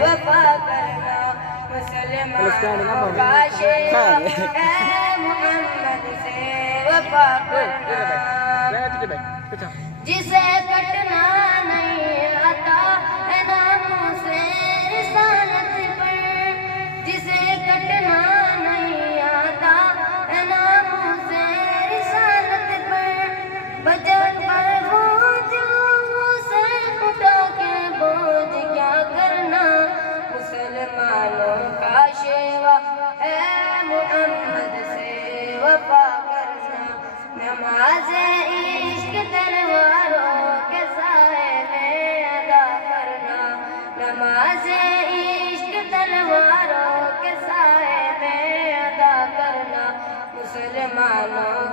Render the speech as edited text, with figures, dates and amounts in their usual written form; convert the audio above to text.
وفا کرنا، مسلمانوں کا شیوا اے محمد سے وفا کرنا، جسے کٹنا نہیں آتا ہے ناموں سے رسالت پر، جسے کٹنا نہیں آتا ہے ناموں سے رسالت پر، بجٹ پر بوجھ وہ سر اٹھا کے بوجھ کیا کرنا، مسلمانوں کا شیوا اے محمد سے وفا کرنا، نماز عشق تلواروں کے سائے میں ادا کرنا، نماز عشق تلواروں کے سائے میں ادا کرنا، مسلمانوں